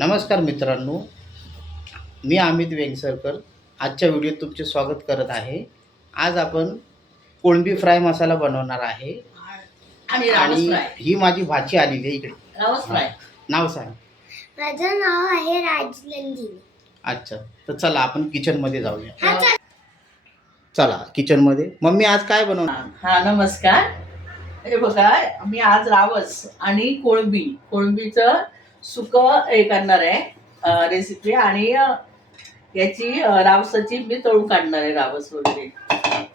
नमस्कार मित्रांनो, मी अमित वेंगसरकर आजच्या व्हिडिओत तुमचे स्वागत करत आहे. आज आपण कोळंबी फ्राय मसाला बनवणार आहे आणि रावस आणि फ्राय. ही माझी भाची आलेली आहे इकडे. रावस फ्राय. नाव सांग. माझं नाव आहे राजनंदिनी. अच्छा, तर चला आपण किचनमध्ये जाऊया. चला किचनमध्ये. मम्मी आज काय बनवणार? हा नमस्कार. हे बघा, मी आज रावस आणि कोळंबीचं सुक हे करणार आहे रेसिपी. आणि याची रावसाची मी तळून काढणार आहे रावस वगैरे.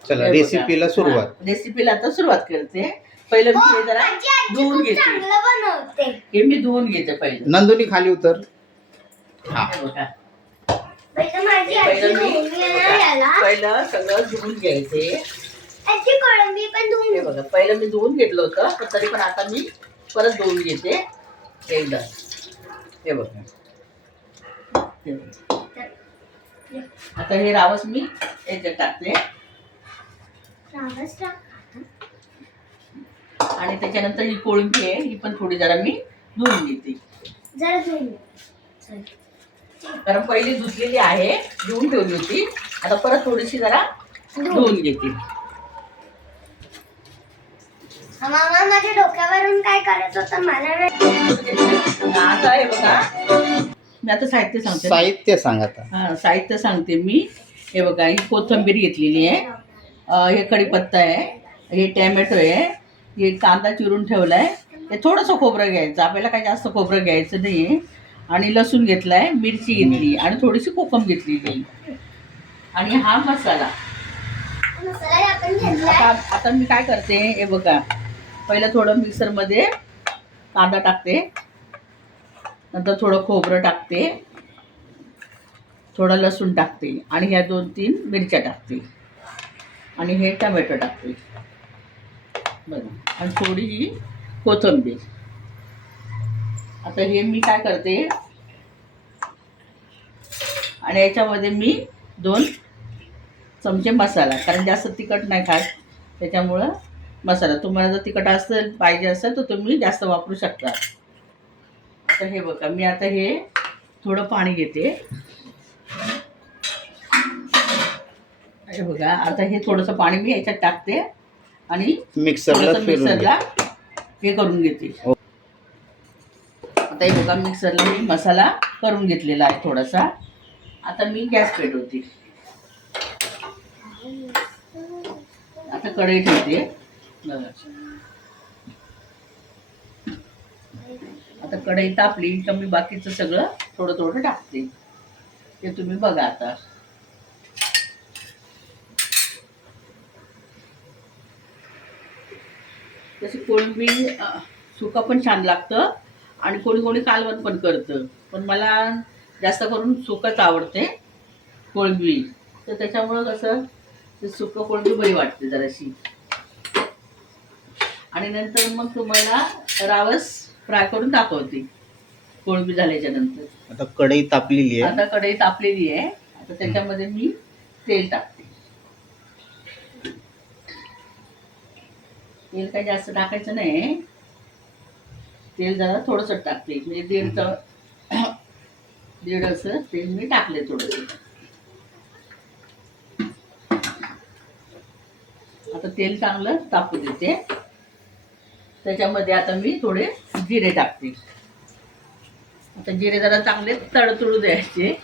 चला रेसिपीला सुरुवात. रेसिपीला आता सुरुवात करते. पहिलं मी हे जरा धुवून घेते. चांगलं बनवते. हे मी धुवून घेते पहिलं. नंदुनी खाली उतर. हा हे बघा, पहिलं माझी आजी पहिलं मी धुवून घेणार याला. पहिलं सगळं धुवून घ्यायचे. आजी कोळंबी पण हे धुवून. बघा, पहिलं मी धुवून घेतलं होतं, पण तरी पण आता मी परत धुवून घेते एकदा. हे बघा, हे बघा. आता हे रावस मी याच्यात टाकते रावस टाक. आणि त्याच्यानंतर ही कोळंबी आहे, ही पण थोडी जरा मी धुवून घेते. जरा धुवून घे. चल. कारण पहिली धुतलेली आहे, धुवून ठेवली होती. आता परत थोडीशी जरा धुवून घेते. मामा माझ्या डोक्यावरून काय करत होता मला नाही. आता हे बघा, मी आता साहित्य सांगते. साहित्य सांग आता. हा, साहित्य सांगते मी. हे बघा, ही कोथिंबीर घेतलेली आहे, हे कढीपत्ता आहे, हे टॅमॅटो आहे, हे कांदा चिरून ठेवला आहे, हे थोडंसं खोबरं घ्यायचं, आपल्याला काही जास्त खोबरं घ्यायचं नाही आहे. आणि लसूण घेतला आहे, मिरची घेतली आणि थोडीशी कोकम घेतलेली. आणि हा मसाला. मसाला आपण घेतलाय. आता मी काय करते, हे बघा, पहिलं थोडं मिक्सरमध्ये कांदा टाकते, नंतर थोडं खोबरं टाकते, थोडं लसूण टाकते आणि ह्या 2-3 मिरच्या टाकते आणि हे टमॅटो टाकते बघा, आणि थोडी ही कोथिंबीर. आता हे मी काय करते, आणि याच्यामध्ये मी 2 चमचे मसाला, कारण जास्त तिखट नाही खात त्याच्यामुळं मसाला. तुम्हाला जर तिखट पाहिजे असेल तर तुम्ही जास्त वापरू शकता. आता हे बघा, मी आता हे थोडं पाणी घेते. हे बघा, आता हे थोडंसं पाणी मी याच्यात टाकते आणि मिक्सरला थोडंसं फिरवून घे. मिक्सरला हे करून घेते. आता हे बघा, मिक्सरला मी मसाला करून घेतलेला आहे थोडासा. आता मी गॅस पेटवते. आता कढई ठेवते. आता कढई तापली का मी बाकीचं सगळं थोडं थोडं टाकते. ते तुम्ही बघा. आता तशी कोळंबी सुका पण छान लागतं आणि कोणी कोणी कालवण पण करतं, पण मला जास्त करून सुकंच आवडते कोळंबी. तर त्याच्यामुळं कसं ते सुकं कोळंबी बरी वाटते जराशी. आणि नंतर मग तुम्हाला रावस फ्राय करून दाखवते कोळंबी झाल्याच्या नंतर. आता कढई तापलेली आहे. आता कढई तापलेली आहे. आता त्याच्यामध्ये मी तेल टाकते. तेल काही जास्त टाकायचं नाही, तेल जरा थोडंसं टाकते, म्हणजे दीड असं तेल मी टाकले थोडंसं. आता तेल चांगलं तापू देते. त्याच्यामध्ये आता मी थोडे जिरे टाकते. आता जिरे जरा चांगले तडतडू द्यायचे.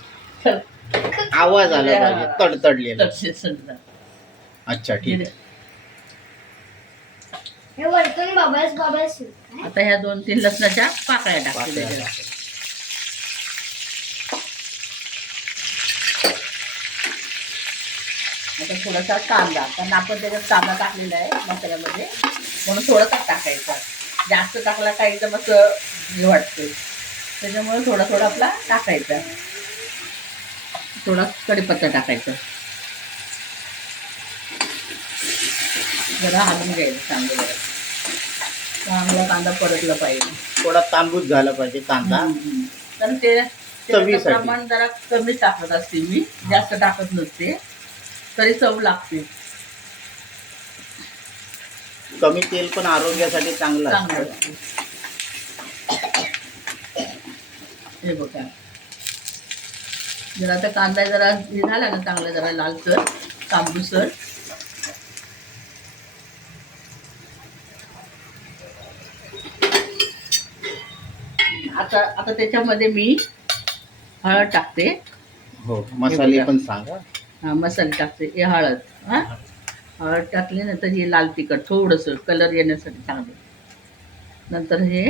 आवाज आला पाहिजे तडतडलेला. अच्छा ठीक आहे. हे वरतून बबल्स बबल्स. आता ह्या 2-3 लसणाच्या पाकळ्या टाकते. आता थोडासा कांदा, कारण आपण त्याच्यात कांदा टाकलेला आहे मसाल्यामध्ये, म्हणून थोडासा टाकायचा. जास्त टाकला का एकदम असं हे वाटतं, त्याच्यामुळे थोडा थोडा आपला टाकायचा. थोडा कढीपत्ता टाकायचा. जरा हलवून घ्यायचं चांगलं. जरा चांगला कांदा परतला पाहिजे. थोडा तांबूस झाला पाहिजे कांदा. तर ते चवीसाठी. प्रमाण जरा कमी टाकत असते मी, जास्त टाकत नसते, तरी चव लागते. कमी तेल पण आरोग्यासाठी चांगलं असतं. चांगलं. हे बघा, जरा आता कांदा जरा हे झाला ना चांगला, जरा लालसर तांबूसर, आता आता त्याच्यामध्ये मी हळद टाकते. हो, मसाले पण सांगा. हा, मसाले टाकते. हे हळद, हा हळद टाकली नंतर हे लाल तिखट थोडंसं कलर येण्यासाठी चांगलं. नंतर हे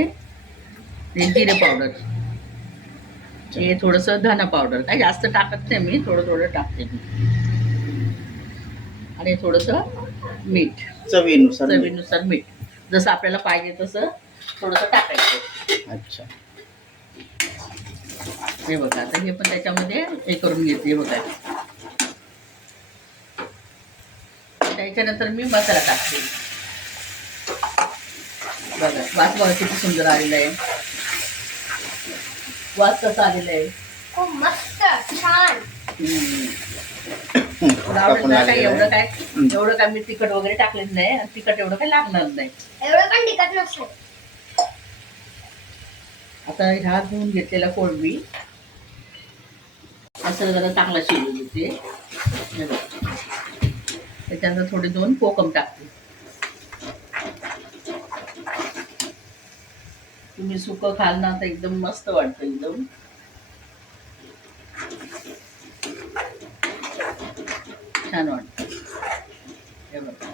जिरे पावडर, हे थोडंसं धना पावडर, काही जास्त टाकत नाही मी, थोडं थोडं टाकते मी. आणि थोडंसं मीठ, चवीनुसार मीठ, जसं आपल्याला पाहिजे तसं थोडंसं टाकायचं. अच्छा. हे बघा, आता हे पण त्याच्यामध्ये हे करून घेते. बघा, त्याच्यानंतर मी मसाला टाकते. बघा, वास बघा किती सुंदर आलेला आहे, वास कसा आलेला आहे. खूप मस्त छान. तुला आवडेल ना? काही एवढं काय मी तिखट वगैरे टाकलेलं नाही, आणि तिखट एवढं काही लागणार नाही. एवढं पण तिखट नसतं. आता ह्या धुवून घेतलेला कोळंबी असं जरा चांगला शिजवून घेते. हे बघा, त्याच्यानंतर थोडे 2 कोकम टाकते. तुम्ही सुकं खाल ना तर एकदम मस्त वाटतं, एकदम छान वाटतं. हे बघा,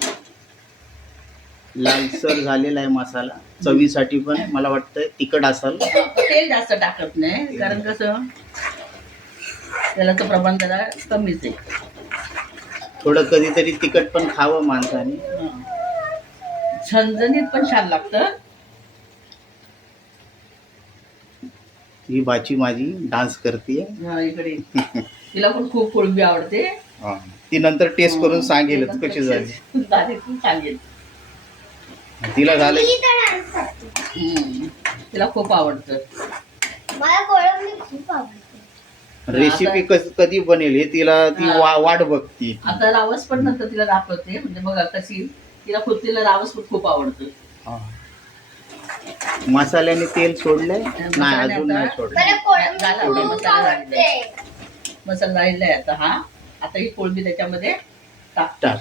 लालसर झालेला आहे मसाला. चवीसाठी पण मला वाटतं तिखट असेल. तेल जास्त टाकत नाही, कारण कसं तेलाचं प्रमाण जरा कमीच आहे. थोडं कधीतरी तिखट पण खावं माणसाने. हं. झणझणीत पण छान लागतं. ही बाची माझी डान्स करते. हा, इकडे तिला पण खूप कोळंबी आवडते. ती नंतर टेस्ट करून सांगेलच कशी झाली. ती सांगेल. तिला झालं. मी तर dance करते. तिला खूप आवडतं. मला कोळंबी खूप आवडते. रेसिपी कधी बनेल हे तिला ती वाट बघती. आता रावस पण नंतर तिला दाखवते. म्हणजे बघा कशी तिला रावस पण खूप आवडतं. मसाल्याने तेल सोडलंय? नाही, अजून नाही सोडलं. मला कोळंबी झाला, खूप मसाला आवडते. मसाला राहिलाय आता हा. आता ही कोळंबी त्याच्यामध्ये टाकतात. टाक.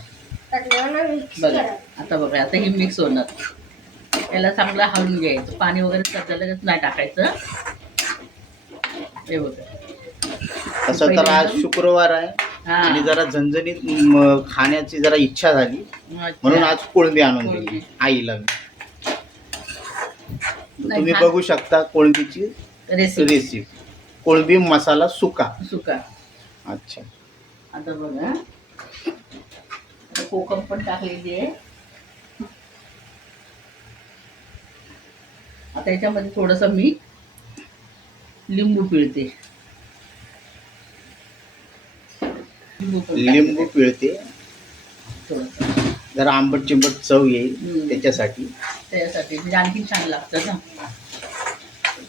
सगळ्यांना mix बघा, करायचं. आता बघा, आता ही मिक्स होणार. याला चांगलं हलवून घ्यायचं. पाणी वगैरे सध्या लगेच नाही टाकायचं. हे बघा, तसं तर आज शुक्रवार आहे हा. आणि जरा झणझणीत खाण्याची जरा इच्छा झाली, अच्छा. म्हणून आज कोळंबी आणून कोळंबी. दिली आईला. नाही, तुम्ही छान. बघू शकता कोळंबीची रेसिपी. कोळंबी मसाला सुका. अच्छा. आता बघा, आता कोकम पण टाकलेली आहे. आता याच्यामध्ये थोडस मी लिंबू पिळते. लिंबू पिळते, थोडस जरा आंबट चिंबट चव येईल त्याच्यासाठी. त्यासाठी म्हणजे आणखी छान लागतं ना.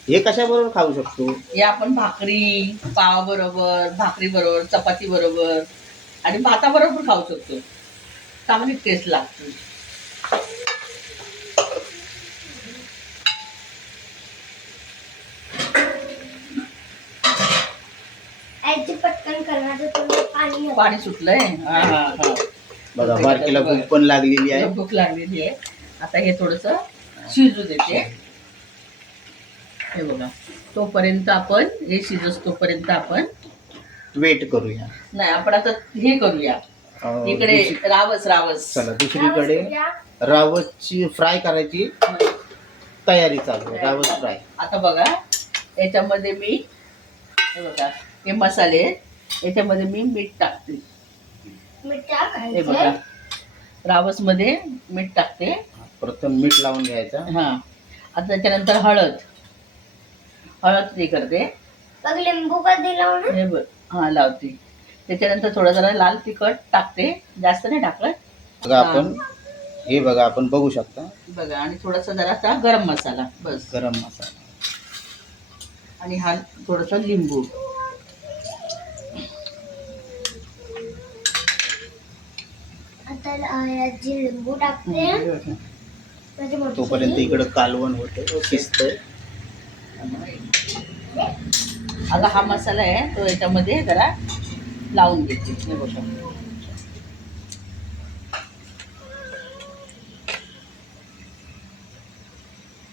हे कशाबरोबर खाऊ शकतो? हे आपण भाकरी, पाव बरोबर, भाकरी बरोबर, चपाती बरोबर आणि भाताबरोबर खाऊ शकतो. चांगली टेस्ट लागते. आईची पटकन करण्याचं थोडं पाणी हवं. पाणी सुटलंय. हा हा हा. बघा, बारकीला भूक पण लागलेली आहे. भूक लागलेली आहे. आता हे थोडस शिजू देते. हे बघा, तोपर्यंत आपण हे शिजस तोपर्यंत आपण वेट करूया. नाही, आपण आता हे करूया. इकडे रावस चला, दुसरीकडे रावसची फ्राय करायची तयारी चालू आहे. रावस फ्राय. आता बघा, याच्यामध्ये मी हे बघा, हे मसाले याच्यामध्ये मी मीठ टाकते. मीठ हे टाकायचं. बघा, रावस मध्ये मीठ टाकते. प्रथम मीठ लावून घ्यायचं. हा, आता त्याच्यानंतर हळद हे करते. मग लिंबू कधी लावणार? हे बघ, हा लावते. त्याच्यानंतर थोडं जरा लाल तिखट टाकते, जास्त नाही टाकत. बघा आपण, हे बघा आपण बघू शकता. बघा, आणि थोडासा जरासा गरम मसाला, बस. गरम मसाला आणि हा थोडासा लिंबू. आता यात जी लिंबू टाकते माझी मोठी तोपर्यंत इकडं कालवण होतं, शिजतंय. आता हा मसाला आहे तो याच्यामध्ये जरा लावून घेते. हे बघा.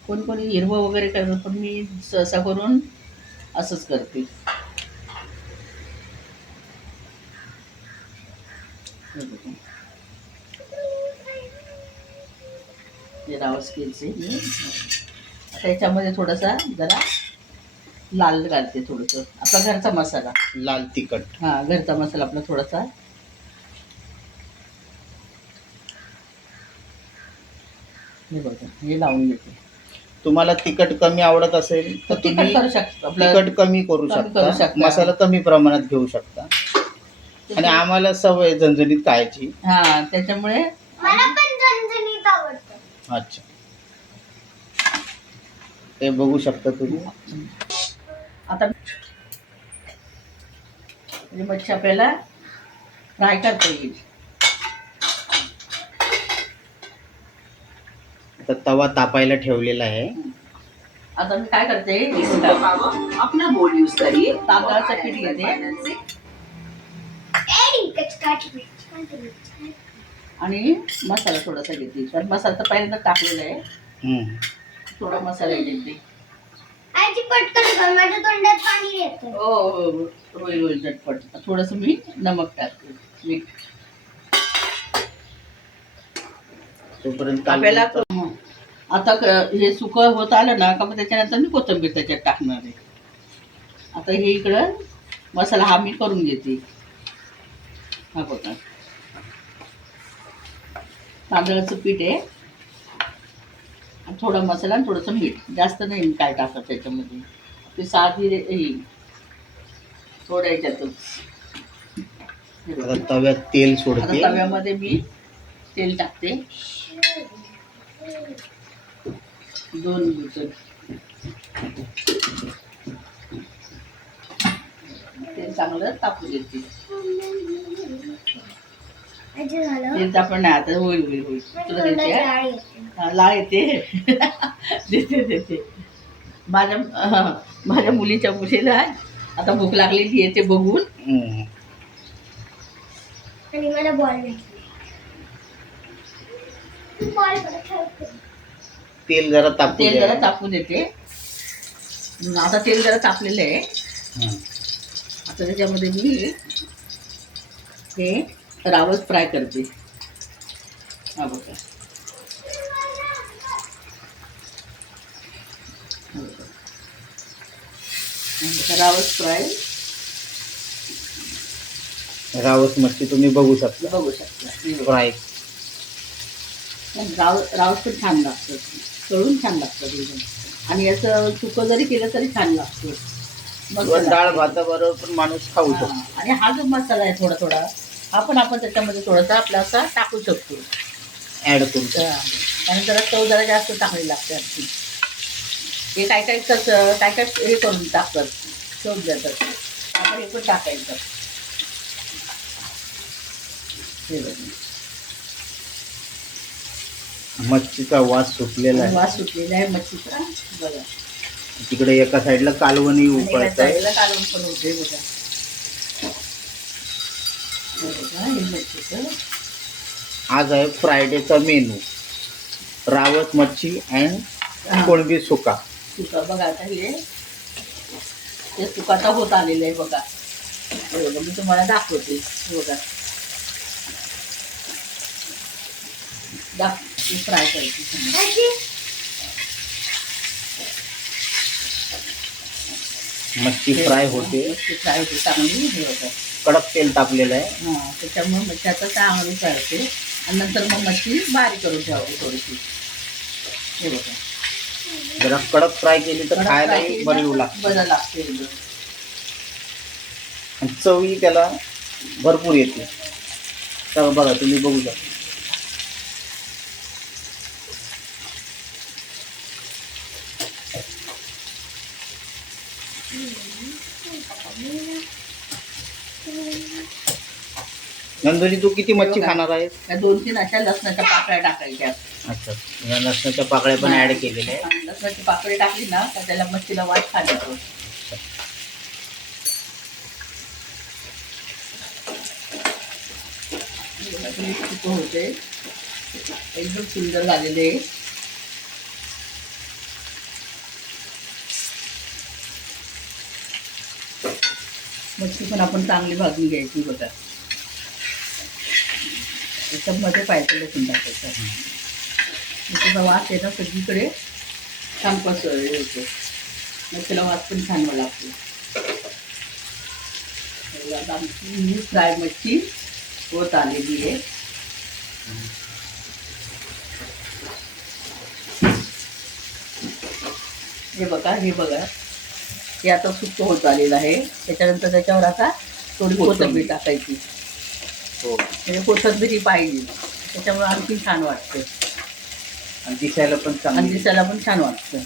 कोणी कोणी हिरवं वगैरे करतं पण मी सहसा करून असंच करते. हे बघा. हे रावस केलचे मी आता याच्यामध्ये थोडासा जरा लाल घालते, थोडंसं आपला घरचा मसाला, लाल तिखट. हा घरचा मसाला आपला थोडासा. हे बघा हे लावून घेते. तुम्हाला तिखट कमी आवडत असेल तर तिखट तुम्ही करू शकतो आपलं. तिखट कमी करू कमी करू शकता, शकता. मसाला कमी प्रमाणात घेऊ शकता. आणि आम्हाला सवय झणझणीत खायची. हा त्याच्यामुळे मला पण झणझणीत आवडतं. अच्छा, ते बघू शकता तुम्ही. आता म्हणजे मच्छी आपल्याला फ्राय करता येईल. आता तवा तापायला ठेवलेला आहे. आता मी काय करते, अपना बोर्ड यूज करिए. तांदळाचं पीठ घेते आणि मसाला थोडासा घेते. तर मसाला तर पहिल्यांदा टाकलेला आहे. हम्म. थोडा मसाला घेते. आजी पटकन कर, माझ्या तोंडात पाणी येतं. हो हो होईल होईल झटपट. थोडंसं मी नमक टाकते. मीठ तोपर्यंत आपल्याला कालवण आता हे सुकं होत आलं ना का मग त्याच्यानंतर मी कोथिंबीर त्याच्यात टाकणार आहे. आता हे इकडं मसाला हा मी करून घेते. हा बघा तांदळाचं पीठ आहे आणि थोडा मसाला आणि थोडंसं मीठ, जास्त नाही मी काय टाकत त्याच्यामध्ये. ते साधी थोड्या याच्यातच. हे बघा. आता तव्यात तेल आता सोडते. तव्यामध्ये मी तेल टाकते 2 लिटर. तेल चांगलं तापू देते. आजी झालं. तेल तापण नाही आता होईल होईल होईल. तुला तोंडात देते लाळ येते. हा, लाळ येते. देते देते. माझ्या मुलीच्या मुलीला आता भूक लागलेली आहे ते बघून. हम्म. आणि मला बॉल भेटले. बॉल ठेवते. तेल जरा तापू तेल द्या. जरा तापू देते. आता तेल जरा तापलेलं आहे. हम्म. आता त्याच्यामध्ये मी हे रावस फ्राय करते. हा बघा रावस फ्राय रावस मच्छी तुम्ही बघू शकता. बघू शकता. फ्राय. रावस पण छान लागतं, तळून छान लागतं एकदम. आणि याचं सुकं जरी केलं तरी छान लागतं. मस्त व डाळ लागतं. भाताबरोबर पण माणूस खाऊ शकतो. हा. आणि हा जो मसाला आहे थोडा थोडा हा पण आपण त्याच्यामध्ये थोडासा आपला असा टाकू शकतो. ऍड करू शकतो. आणि जरा चव जरा जास्त चांगली लागते आणखी. हे काय काय कसं काय काय हे करून टाकतात, चव देतात. आपण हे पण टाकायचं. हे बघा. मच्छीचा वास सुटलेला आहे. वास सुटलेला आहे मच्छीचा. बघा तिकडे एका साईडला कालवणही आणि एका उकळत आहे. साईडला कालवण पण होते बघा. हे बघा हे मच्छीचं. आज आहे फ्रायडेचा मेनू, रावस मच्छी अँड कोळंबी सुका. सुका बघा आता हे सुकाचा होत आलेलं आहे बघा. हे बघा मी तुम्हाला दाखवते. हे बघा फ्राय करायची. आजी मच्छी फ्राय होते. मच्छी फ्राय होते चांगली. हे बघा कडक तेल तापलेलं आहे. हां त्याच्यामुळे मच्छी आता चांगली करते आणि नंतर मग मच्छी बारीक करून ठेवावी थोडीशी. हे बघा जरा कडक फ्राय केली तर कडक खायला fry केली बरी ना, लागते. बरं लागते एकदम. आणि चवही त्याला भरपूर येते. तर बघा तुम्ही बघू शकता. नंदुनी तू किती मच्छी खाणार आहेस? त्या 2-3 अशा लसणाच्या पाकळ्या टाकायच्या. अच्छा, या लसणाच्या पाकळ्या पण ऍड केलेल्या आहेत. आणि लसणाची पाकळी टाकली ना तर त्याला मच्छीला वास छान येतो. पण एक सुकं होते, एकदम सुंदर झालेले आहे. मच्छी पण आपण चांगली भाजून घ्यायची बघा. त्याच्यामध्ये पाहिजे लसूण टाकायचं. त्याचा वास आहे ना सगळीकडे छान पसरले होते. मग त्याला वास पण छान लागतो. आता आमची फ्राय मच्छी होत आलेली आहे. हे बघा हे आता सुक्क होत आलेलं आहे. त्याच्यानंतर त्याच्यावर आता थोडी कोथिंबीर टाकायची. हो, म्हणजे कोथिंबीर पाहिजे, त्याच्यामुळे आणखी छान वाटतं आणि दिसायला पण आणि चांगली. दिसायला पण छान वाटतं.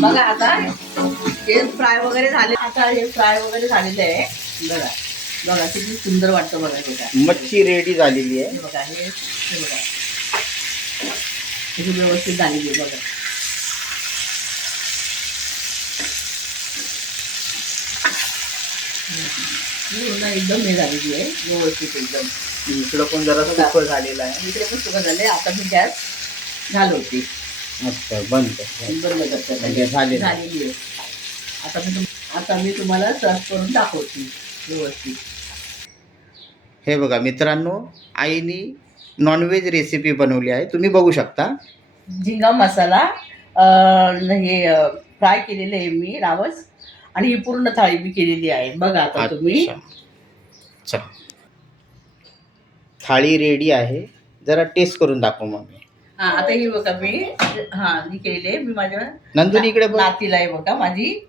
बघा आता हे फ्राय वगैरे झाले. आता हे फ्राय वगैरे झालेले आहे. बघा किती सुंदर वाटतं बघा. हे बघा मच्छी रेडी झालेली आहे. हे बघा हे बघा किती व्यवस्थित झालेली आहे बघा. एकदम हे झालेली आहे व्यवस्थित एकदम. इकडं पण जरा सुकं झालेलं आहे. इकडे पण सुका झाले. आता मी गॅस घालवते, मस्त बंद बंद करते. म्हणजे झालेलं आहे. झालेली आहे. आता मी तुम्हाला सर्व करून दाखवते व्यवस्थित. हे बघा मित्रांनो, आईनी नॉनव्हेज रेसिपी बनवली आहे. तुम्ही बघू शकता. झिंगा मसाला हे फ्राय केलेले आहे मी रावस, आणि ही पूर्ण थाळी मी केलेली आहे. बघा आता तुम्ही. चला, थाळी रेडी आहे. जरा टेस्ट करून दाखव मग मी. हा आता ही बघा मी ही केलेली आहे. मी माझ्या नंदुनी इकडे बघ. नातीला आहे बघा. माझी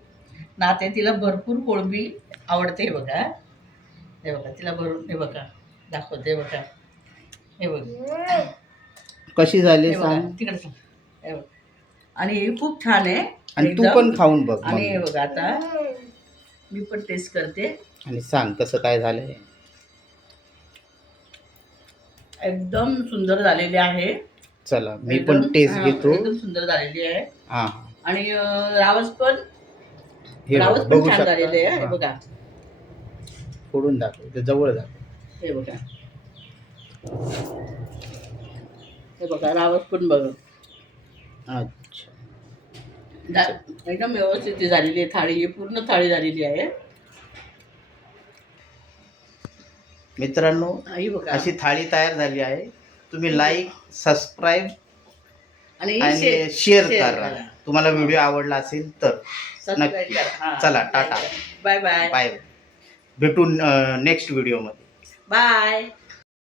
नाते तिला भरपूर कोळंबी आवडते. हे बघा तिला भरून हे बघा दाखवते. बघा हे बघा कशी झाली सांग. तिकडे सांग. हे बघा, आणि हे खूप छान आहे. आणि तू एकदम. पण खाऊन बघ आणि हे मग. बघा आता मी पण टेस्ट करते. आणि सांग कसं काय झालंय. एकदम सुंदर झालेले आहे. चला मी पण टेस्ट घेतो. एकदम सुंदर झालेली आहे. हा, आणि रावस पण हे रावस पण बघू छान झालेले आहे. हे शकता. बघा फोडून दाखव, इथे जवळ दाखव. हे बघा रावस पण बघा. अच्छा, एकदम व्यवस्थित ती झालेली आहे थाळी. ही पूर्ण थाळी झालेली आहे मित्रांनो, ही बघा. अशी थाळी तयार झाली आहे. तुम्ही लाईक, सबस्क्राईब आणि शेअर करा. तुम्हाला व्हिडिओ आवडला असेल तर सबस्क्राईब करा. चला, टाटा, बाय बाय. बाय. भेटू नेक्स्ट व्हिडिओमध्ये. बाय.